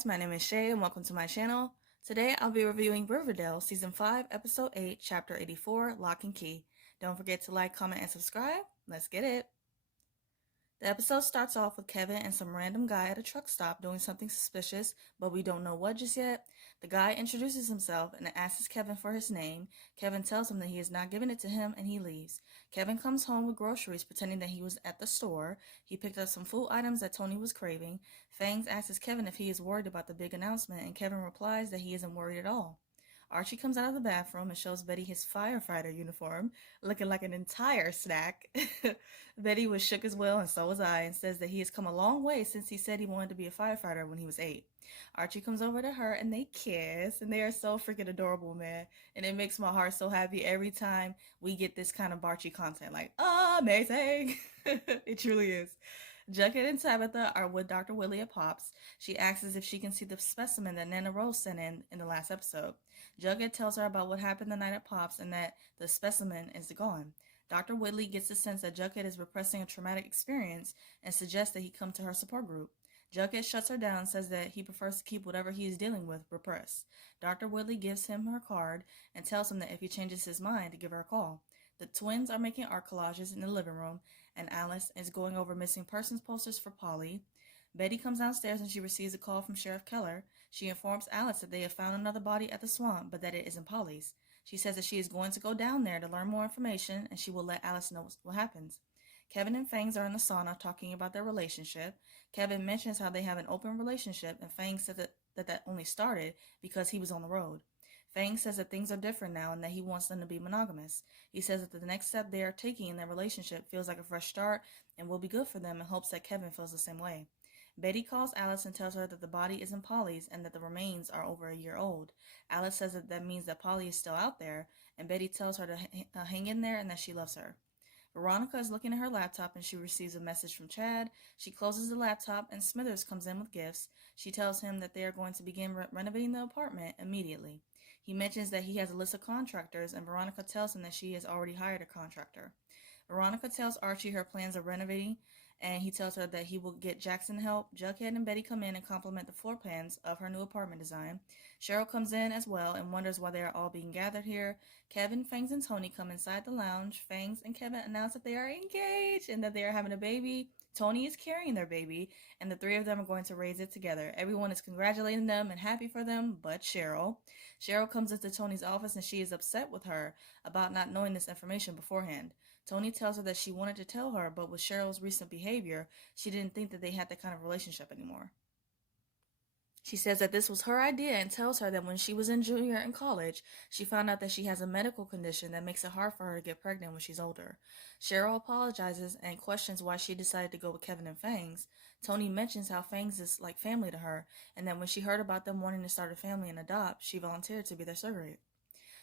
guys, my name is Shay and welcome to my channel. Today I'll be reviewing Riverdale Season 5, Episode 8, Chapter 84, Lock and Key. Don't forget to like, comment, and subscribe. Let's get it. The episode starts off with Kevin and some random guy at a truck stop doing something suspicious, but we don't know what just yet. The guy introduces himself and asks Kevin for his name. Kevin tells him that he is not giving it to him and he leaves. Kevin comes home with groceries pretending that he was at the store. He picked up some food items that Tony was craving. Fangs asks Kevin if he is worried about the big announcement and Kevin replies that he isn't worried at all. Archie comes out of the bathroom and shows Betty his firefighter uniform, looking like an entire snack. Betty was shook as well, and so was I, and says that he has come a long way since he said he wanted to be a firefighter when he was 8. Archie comes over to her, and they kiss, and they are so freaking adorable, man. And it makes my heart so happy every time we get this kind of Archie content. Like, amazing! It truly is. Jughead and Tabitha are with Dr. Willie at Pops. She asks if she can see the specimen that Nana Rose sent in the last episode. Jughead tells her about what happened the night at Pops and that the specimen is gone. Dr. Whitley gets the sense that Jughead is repressing a traumatic experience and suggests that he come to her support group. Jughead shuts her down and says that he prefers to keep whatever he is dealing with repressed. Dr. Whitley gives him her card and tells him that if he changes his mind to give her a call. The twins are making art collages in the living room, and Alice is going over missing persons posters for Polly. Betty comes downstairs and she receives a call from Sheriff Keller. She informs Alice that they have found another body at the swamp, but that it isn't Polly's. She says that she is going to go down there to learn more information, and she will let Alice know what happens. Kevin and Fangs are in the sauna talking about their relationship. Kevin mentions how they have an open relationship, and Fangs says that only started because he was on the road. Fangs says that things are different now and that he wants them to be monogamous. He says that the next step they are taking in their relationship feels like a fresh start and will be good for them, and hopes that Kevin feels the same way. Betty calls Alice and tells her that the body isn't Polly's and that the remains are over a year old. Alice says that means that Polly is still out there, and Betty tells her to hang in there and that she loves her. Veronica is looking at her laptop and she receives a message from Chad. She closes the laptop and Smithers comes in with gifts. She tells him that they are going to begin renovating the apartment immediately. He mentions that he has a list of contractors, and Veronica tells him that she has already hired a contractor. Veronica tells Archie her plans of renovating, and he tells her that he will get Jackson help. Jughead and Betty come in and compliment the floor plans of her new apartment design. Cheryl comes in as well and wonders why they are all being gathered here. Kevin, Fangs, and Tony come inside the lounge. Fangs and Kevin announce that they are engaged and that they are having a baby. Tony is carrying their baby, and the three of them are going to raise it together. Everyone is congratulating them and happy for them, but Cheryl. Cheryl comes into Tony's office and she is upset with her about not knowing this information beforehand. Tony tells her that she wanted to tell her, but with Cheryl's recent behavior, she didn't think that they had that kind of relationship anymore. She says that this was her idea and tells her that when she was in junior in college, she found out that she has a medical condition that makes it hard for her to get pregnant when she's older. Cheryl apologizes and questions why she decided to go with Kevin and Fangs. Tony mentions how Fangs is like family to her, and that when she heard about them wanting to start a family and adopt, she volunteered to be their surrogate.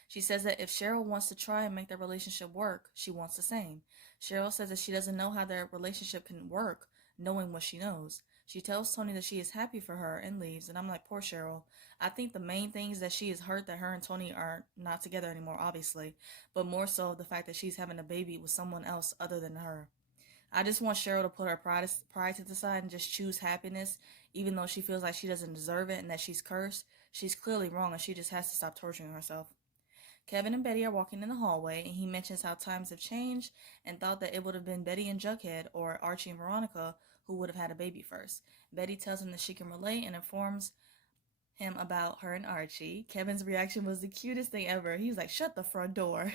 She says that if Cheryl wants to try and make their relationship work, she wants the same. Cheryl says that she doesn't know how their relationship can work, knowing what she knows. She tells Tony that she is happy for her and leaves, and I'm like, poor Cheryl. I think the main thing is that she is hurt that her and Tony are not together anymore, obviously, but more so the fact that she's having a baby with someone else other than her. I just want Cheryl to put her pride to the side and just choose happiness, even though she feels like she doesn't deserve it and that she's cursed. She's clearly wrong and she just has to stop torturing herself. Kevin and Betty are walking in the hallway, and he mentions how times have changed and thought that it would have been Betty and Jughead or Archie and Veronica who would have had a baby first. Betty tells him that she can relate and informs him about her and Archie. Kevin's reaction was the cutest thing ever. He was like, shut the front door.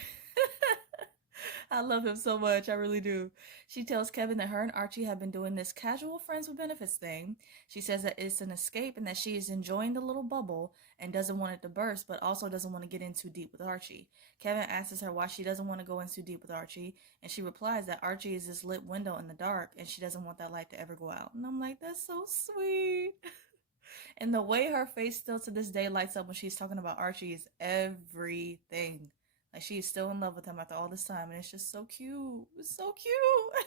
I love him so much. I really do. She tells Kevin that her and Archie have been doing this casual friends with benefits thing. She says that it's an escape and that she is enjoying the little bubble and doesn't want it to burst, but also doesn't want to get in too deep with Archie. Kevin asks her why she doesn't want to go in too deep with Archie, and she replies that Archie is this lit window in the dark and she doesn't want that light to ever go out. And I'm like, that's so sweet. And the way her face still to this day lights up when she's talking about Archie is everything. Like, she is still in love with him after all this time, and it's just so cute. It's so cute.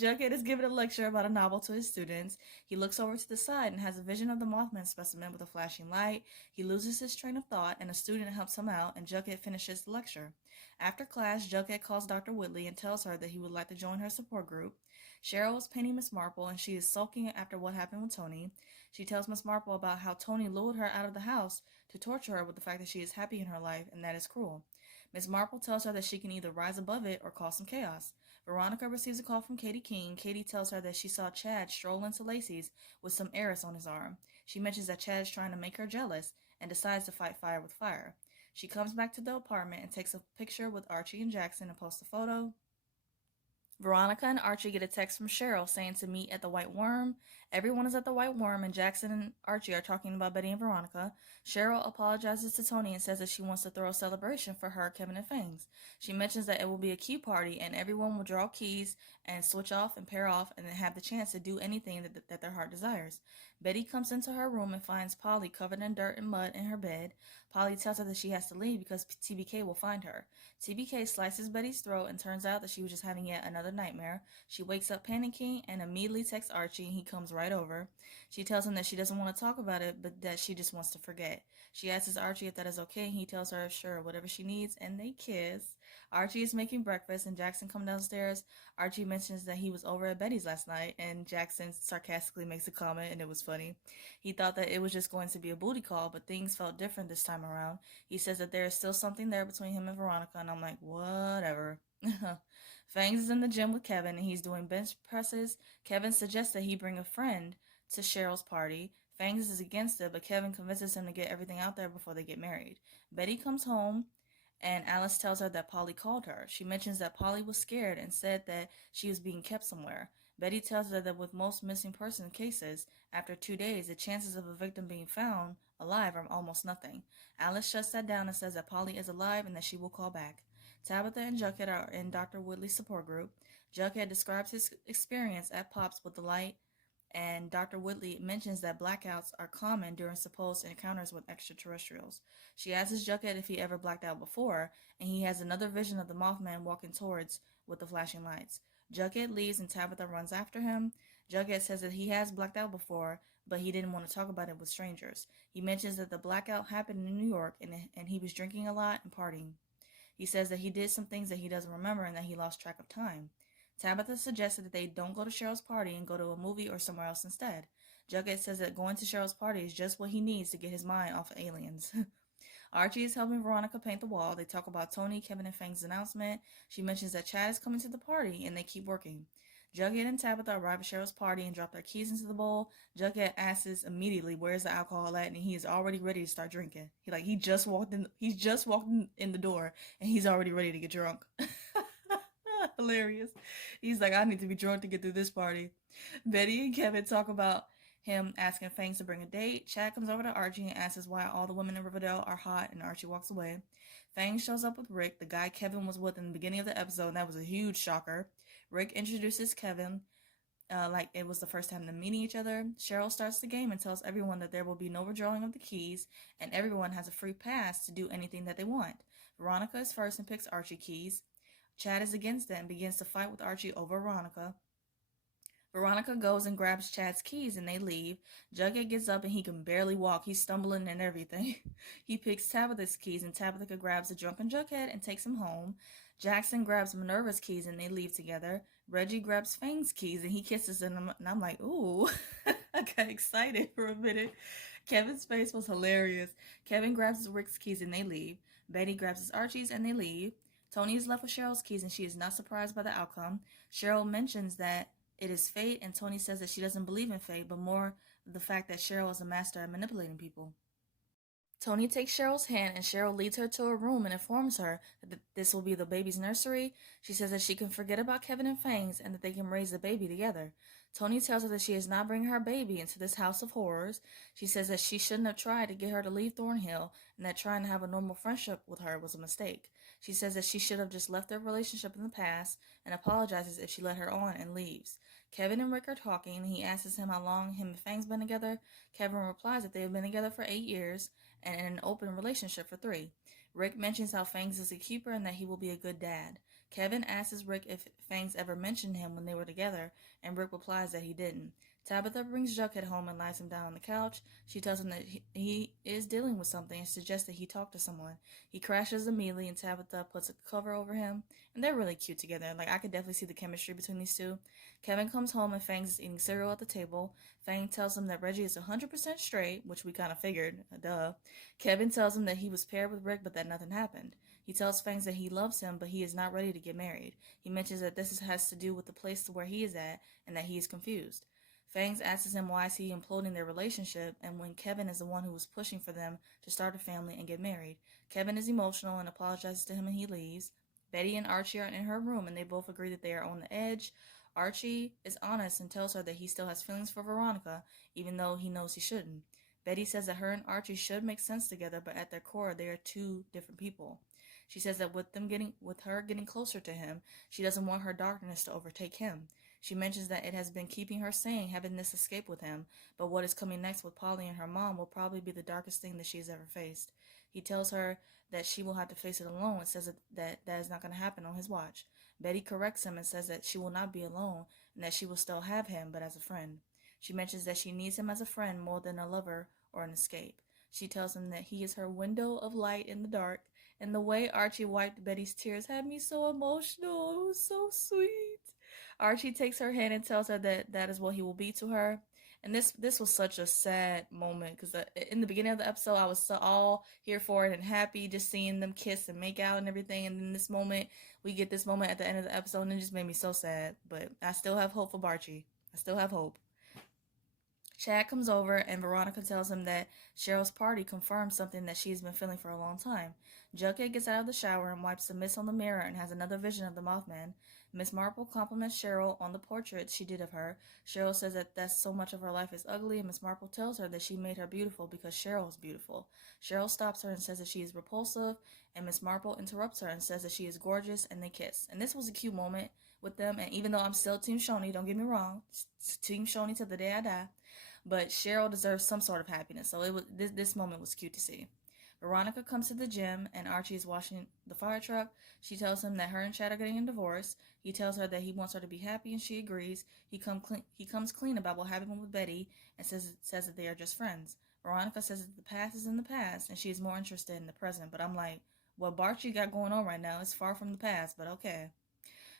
Jughead is giving a lecture about a novel to his students. He looks over to the side and has a vision of the Mothman specimen with a flashing light. He loses his train of thought, and a student helps him out, and Jughead finishes the lecture. After class, Jughead calls Dr. Whitley and tells her that he would like to join her support group. Cheryl is painting Miss Marple, and she is sulking after what happened with Tony. She tells Miss Marple about how Tony lured her out of the house to torture her with the fact that she is happy in her life, and that is cruel. Miss Marple tells her that she can either rise above it or cause some chaos. Veronica receives a call from Katie King. Katie tells her that she saw Chad stroll into Lacey's with some heiress on his arm. She mentions that Chad is trying to make her jealous and decides to fight fire with fire. She comes back to the apartment and takes a picture with Archie and Jackson and posts a photo. Veronica and Archie get a text from Cheryl saying to meet at the White Worm. Everyone is at the White Worm, and Jackson and Archie are talking about Betty and Veronica. Cheryl apologizes to Tony and says that she wants to throw a celebration for her, Kevin, and Fangs. She mentions that it will be a key party, and everyone will draw keys and switch off and pair off and then have the chance to do anything that their heart desires. Betty comes into her room and finds Polly covered in dirt and mud in her bed. Polly tells her that she has to leave because TBK will find her. TBK slices Betty's throat and turns out that she was just having yet another nightmare. She wakes up panicking and immediately texts Archie, and he comes right over. She tells him that she doesn't want to talk about it, but that she just wants to forget. She asks Archie if that is okay, and he tells her sure, whatever she needs, and they kiss. Archie is making breakfast, and Jackson comes downstairs. Archie mentions that he was over at Betty's last night, and Jackson sarcastically makes a comment, and it was funny. He thought that it was just going to be a booty call, but things felt different this time around. He says that there is still something there between him and Veronica, and I'm like, whatever. Fangs is in the gym with Kevin, and he's doing bench presses. Kevin suggests that he bring a friend to Cheryl's party. Fangs is against it, but Kevin convinces him to get everything out there before they get married. Betty comes home, and Alice tells her that Polly called her. She mentions that Polly was scared and said that she was being kept somewhere. Betty tells her that with most missing person cases, after 2 days, the chances of a victim being found alive are almost nothing. Alice shuts that down and says that Polly is alive and that she will call back. Tabitha and Jughead are in Dr. Woodley's support group. Jughead describes his experience at Pops with the light, and Dr. Woodley mentions that blackouts are common during supposed encounters with extraterrestrials. She asks Jughead if he ever blacked out before, and he has another vision of the Mothman walking towards with the flashing lights. Jughead leaves and Tabitha runs after him. Jughead says that he has blacked out before, but he didn't want to talk about it with strangers. He mentions that the blackout happened in New York, and he was drinking a lot and partying. He says that he did some things that he doesn't remember and that he lost track of time. Tabitha suggested that they don't go to Cheryl's party and go to a movie or somewhere else instead. Jughead says that going to Cheryl's party is just what he needs to get his mind off of aliens. Archie is helping Veronica paint the wall. They talk about Tony, Kevin, and Fang's announcement. She mentions that Chad is coming to the party, and they keep working. Jughead and Tabitha arrive at Cheryl's party and drop their keys into the bowl. Jughead asks immediately where's the alcohol at, and he is already ready to start drinking. He just walked in the door, and he's already ready to get drunk. Hilarious. He's like, I need to be drunk to get through this party. Betty and Kevin talk about him asking Fangs to bring a date. Chad comes over to Archie and asks why all the women in Riverdale are hot, and Archie walks away. Fangs shows up with Rick, the guy Kevin was with in the beginning of the episode, and that was a huge shocker. Rick introduces Kevin like it was the first time they're meeting each other. Cheryl starts the game and tells everyone that there will be no withdrawing of the keys, and everyone has a free pass to do anything that they want. Veronica is first and picks Archie keys. Chad is against it and begins to fight with Archie over Veronica. Veronica goes and grabs Chad's keys and they leave. Jughead gets up and he can barely walk. He's stumbling and everything. He picks Tabitha's keys and Tabitha grabs the drunken Jughead and takes him home. Jackson grabs Minerva's keys and they leave together. Reggie grabs Fang's keys and he kisses them, and I'm like, ooh. I got excited for a minute. Kevin's face was hilarious. Kevin grabs Rick's keys and they leave. Betty grabs his Archie's and they leave. Tony is left with Cheryl's keys and she is not surprised by the outcome. Cheryl mentions that it is fate, and Tony says that she doesn't believe in fate, but more the fact that Cheryl is a master at manipulating people. Tony takes Cheryl's hand and Cheryl leads her to a room and informs her that this will be the baby's nursery. She says that she can forget about Kevin and Fangs and that they can raise the baby together. Tony tells her that she is not bringing her baby into this house of horrors. She says that she shouldn't have tried to get her to leave Thornhill and that trying to have a normal friendship with her was a mistake. She says that she should have just left their relationship in the past and apologizes if she let her on and leaves. Kevin and Rick are talking. He asks him how long him and Fangs been together. Kevin replies that they have been together for 8 years and in an open relationship for 3. Rick mentions how Fangs is a keeper and that he will be a good dad. Kevin asks Rick if Fangs ever mentioned him when they were together, and Rick replies that he didn't. Tabitha brings Jughead home and lies him down on the couch. She tells him that he is dealing with something and suggests that he talk to someone. He crashes immediately and Tabitha puts a cover over him, and they're really cute together. Like, I could definitely see the chemistry between these two. Kevin comes home and Fangs is eating cereal at the table. Fang tells him that Reggie is 100% straight, which we kind of figured, duh. Kevin tells him that he was paired with Rick but that nothing happened. He tells Fangs that he loves him but he is not ready to get married. He mentions that this has to do with the place where he is at and that he is confused. Fangs asks him why is he imploding their relationship, and when Kevin is the one who was pushing for them to start a family and get married. Kevin is emotional and apologizes to him and he leaves. Betty and Archie are in her room and they both agree that they are on the edge. Archie is honest and tells her that he still has feelings for Veronica, even though he knows he shouldn't. Betty says that her and Archie should make sense together, but at their core they are two different people. She says that with her getting closer to him, she doesn't want her darkness to overtake him. She mentions that it has been keeping her sane having this escape with him, but what is coming next with Polly and her mom will probably be the darkest thing that she has ever faced. He tells her that she will have to face it alone and says that is not going to happen on his watch. Betty corrects him and says that she will not be alone and that she will still have him, but as a friend. She mentions that she needs him as a friend more than a lover or an escape. She tells him that he is her window of light in the dark, and the way Archie wiped Betty's tears had me so emotional. It was so sweet. Archie takes her hand and tells her that that is what he will be to her. And this was such a sad moment because in the beginning of the episode, I was so all here for it and happy just seeing them kiss and make out and everything. And then this moment, we get this moment at the end of the episode, and it just made me so sad. But I still have hope for Barchi. I still have hope. Chad comes over and Veronica tells him that Cheryl's party confirms something that she's been feeling for a long time. Jughead gets out of the shower and wipes the mist on the mirror and has another vision of the Mothman. Miss Marple compliments Cheryl on the portrait she did of her. Cheryl says that so much of her life is ugly, and Miss Marple tells her that she made her beautiful because Cheryl is beautiful. Cheryl stops her and says that she is repulsive, and Miss Marple interrupts her and says that she is gorgeous, and they kiss. And this was a cute moment with them, and even though I'm still Team Shoni, don't get me wrong, Team Shoni till the day I die, but Cheryl deserves some sort of happiness, so it was this moment was cute to see. Veronica comes to the gym, and Archie is washing the fire truck. She tells him that her and Chad are getting a divorce. He tells her that he wants her to be happy, and she agrees. He comes clean about what happened with Betty, and says that they are just friends. Veronica says that the past is in the past, and she is more interested in the present, but I'm like, what Barchi got going on right now is far from the past, but okay.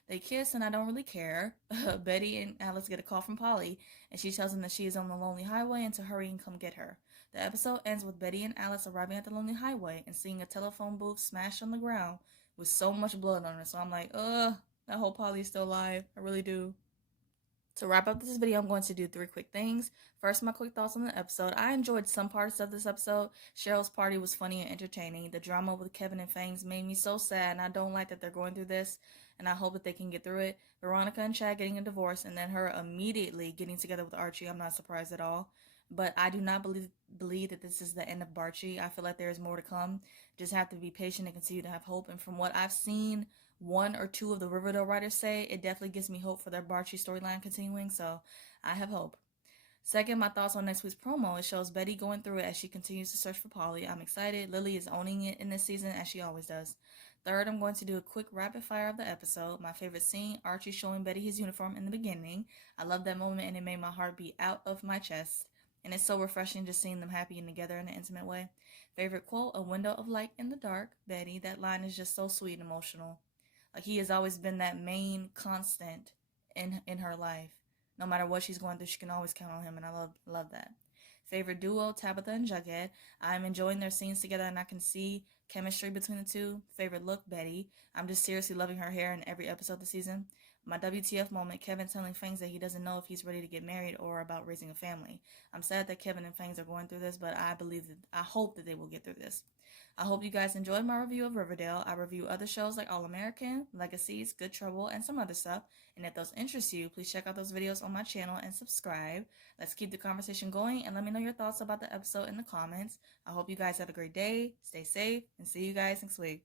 They kiss, and I don't really care. Betty and Alice get a call from Polly, and she tells them that she is on the lonely highway and to hurry and come get her. The episode ends with Betty and Alice arriving at the lonely highway and seeing a telephone booth smashed on the ground with so much blood on it. So I'm like, that whole Polly is still alive. I really do. To wrap up this video, I'm going to do 3 quick things. First, my quick thoughts on the episode. I enjoyed some parts of this episode. Cheryl's party was funny and entertaining. The drama with Kevin and Fangs made me so sad, and I don't like that they're going through this, and I hope that they can get through it. Veronica and Chad getting a divorce, and then her immediately getting together with Archie, I'm not surprised at all. But I do not believe that this is the end of Barchi. I feel like there is more to come. Just have to be patient and continue to have hope. And from what I've seen 1 or 2 of the Riverdale writers say, it definitely gives me hope for their Barchi storyline continuing. So I have hope. Second, my thoughts on next week's promo. It shows Betty going through it as she continues to search for Polly. I'm excited. Lily is owning it in this season as she always does. Third, I'm going to do a quick rapid fire of the episode. My favorite scene, Archie showing Betty his uniform in the beginning. I love that moment and it made my heart beat out of my chest. And it's so refreshing just seeing them happy and together in an intimate way. Favorite quote, a window of light in the dark, Betty. That line is just so sweet and emotional. Like, he has always been that main constant in her life. No matter what she's going through, she can always count on him, and I love that. Favorite duo, Tabitha and Jughead. I'm enjoying their scenes together, and I can see chemistry between the two. Favorite look, Betty. I'm just seriously loving her hair in every episode this season. My WTF moment, Kevin telling Fangs that he doesn't know if he's ready to get married or about raising a family. I'm sad that Kevin and Fangs are going through this, but I hope that they will get through this. I hope you guys enjoyed my review of Riverdale. I review other shows like All American, Legacies, Good Trouble, and some other stuff. And if those interest you, please check out those videos on my channel and subscribe. Let's keep the conversation going and let me know your thoughts about the episode in the comments. I hope you guys have a great day, stay safe, and see you guys next week.